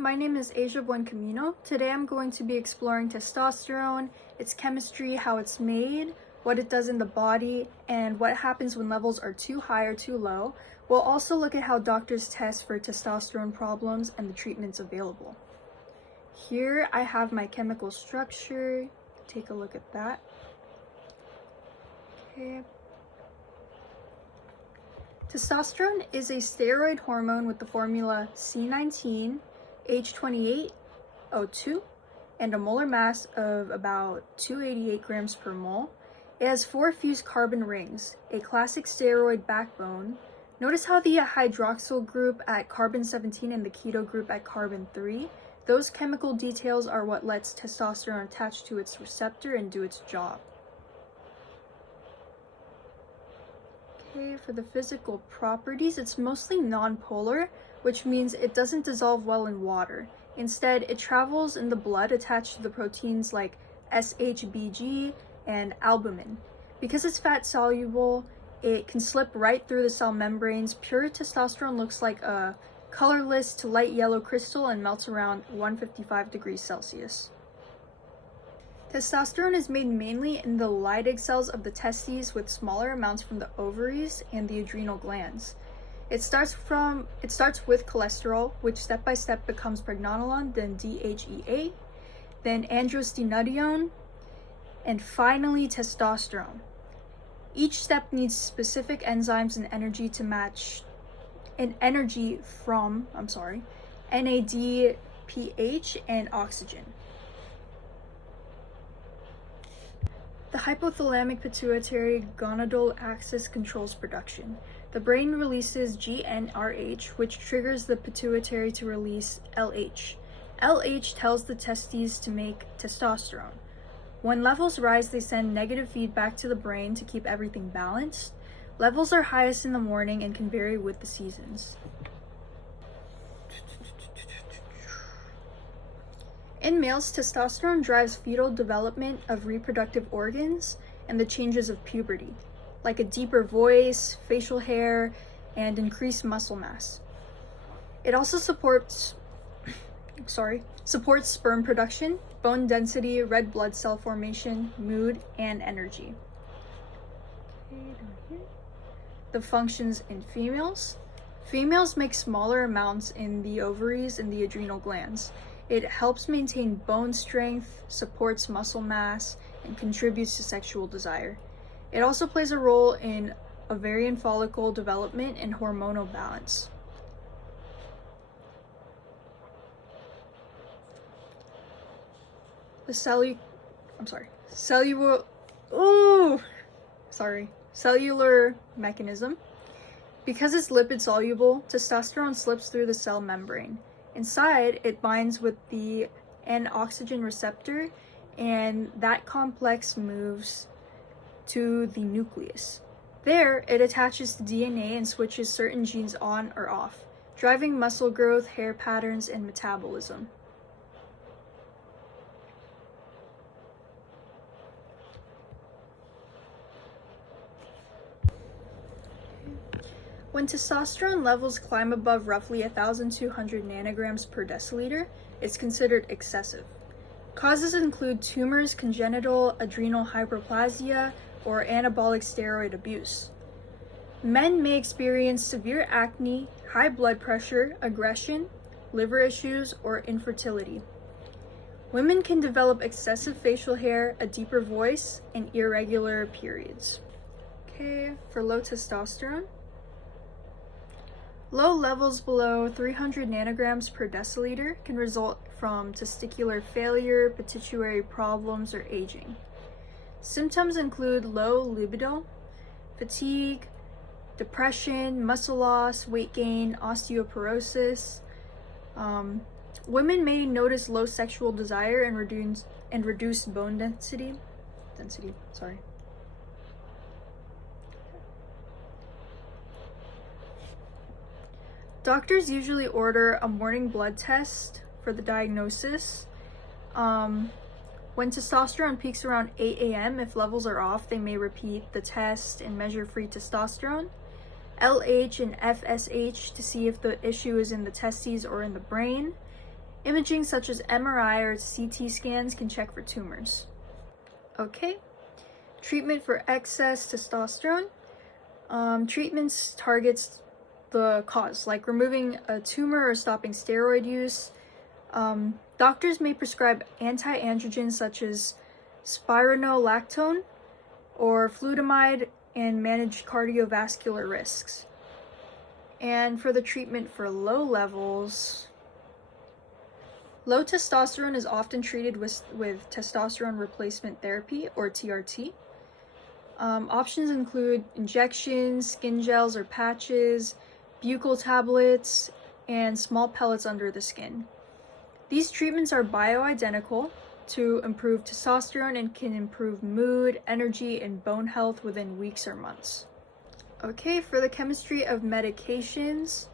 everyone, my name is Asia Buencamino. Today I'm going to be exploring testosterone, its chemistry, how it's made, what it does in the body, and what happens when levels are too high or too low. We'll also look at how doctors test for testosterone problems and the treatments available. Here I have my chemical structure. Take a look at that. Okay. Testosterone is a steroid hormone with the formula C19, H28O2, and a molar mass of about 288 grams per mole. It has 4 fused carbon rings, a classic steroid backbone. Notice how the hydroxyl group at carbon 17 and the keto group at carbon 3, those chemical details are what lets testosterone attach to its receptor and do its job. Okay, for the physical properties, it's mostly nonpolar, which means it doesn't dissolve well in water. Instead, it travels in the blood attached to the proteins like SHBG and albumin. Because it's fat soluble, it can slip right through the cell membranes. Pure testosterone looks like a colorless to light yellow crystal and melts around 155 degrees Celsius. Testosterone is made mainly in the Leydig cells of the testes, with smaller amounts from the ovaries and the adrenal glands. It starts with cholesterol, which step by step becomes pregnenolone, then DHEA, then androstenedione, and finally testosterone. Each step needs specific enzymes and energy to match from NADPH and oxygen. The hypothalamic pituitary gonadal axis controls production. The brain releases GnRH, which triggers the pituitary to release LH. LH tells the testes to make testosterone. When levels rise, they send negative feedback to the brain to keep everything balanced. Levels are highest in the morning and can vary with the seasons. In males, testosterone drives fetal development of reproductive organs and the changes of puberty, like a deeper voice, facial hair, and increased muscle mass. It also supports sperm production, bone density, red blood cell formation, mood, and energy. The functions in females. Females make smaller amounts in the ovaries and the adrenal glands. It helps maintain bone strength, supports muscle mass, and contributes to sexual desire. It also plays a role in ovarian follicle development and hormonal balance. The cellular mechanism. Because it's lipid soluble, testosterone slips through the cell membrane. Inside, it binds with the N-oxygen receptor, and that complex moves to the nucleus. There, it attaches to DNA and switches certain genes on or off, driving muscle growth, hair patterns, and metabolism. When testosterone levels climb above roughly 1,200 nanograms per deciliter, it's considered excessive. Causes include tumors, congenital adrenal hyperplasia, or anabolic steroid abuse. Men may experience severe acne, high blood pressure, aggression, liver issues, or infertility. Women can develop excessive facial hair, a deeper voice, and irregular periods. Okay, for low testosterone. Low levels below 300 nanograms per deciliter can result from testicular failure, pituitary problems, or aging. Symptoms include low libido, fatigue, depression, muscle loss, weight gain, osteoporosis. Women may notice low sexual desire and reduced bone density. Doctors usually order a morning blood test for the diagnosis. When testosterone peaks around 8 a.m., if levels are off, they may repeat the test and measure free testosterone. LH and FSH to see if the issue is in the testes or in the brain. Imaging such as MRI or CT scans can check for tumors. Okay, treatment for excess testosterone. Treatments targets the cause, like removing a tumor or stopping steroid use. Doctors may prescribe anti-androgens such as spironolactone or flutamide and manage cardiovascular risks. And for the treatment for low levels, low testosterone is often treated with testosterone replacement therapy or TRT. Options include injections, skin gels or patches, buccal tablets, and small pellets under the skin. These treatments are bioidentical to improve testosterone and can improve mood, energy, and bone health within weeks or months. Okay, for the chemistry of medications,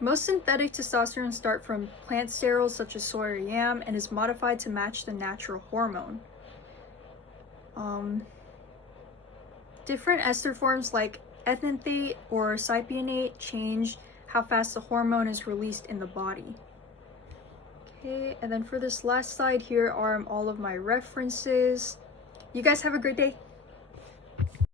most synthetic testosterone start from plant sterols such as soy or yam and is modified to match the natural hormone. Different ester forms like ethynthate or cypionate change how fast the hormone is released in the body. Okay, and then for this last slide here are all of my references. You guys have a great day.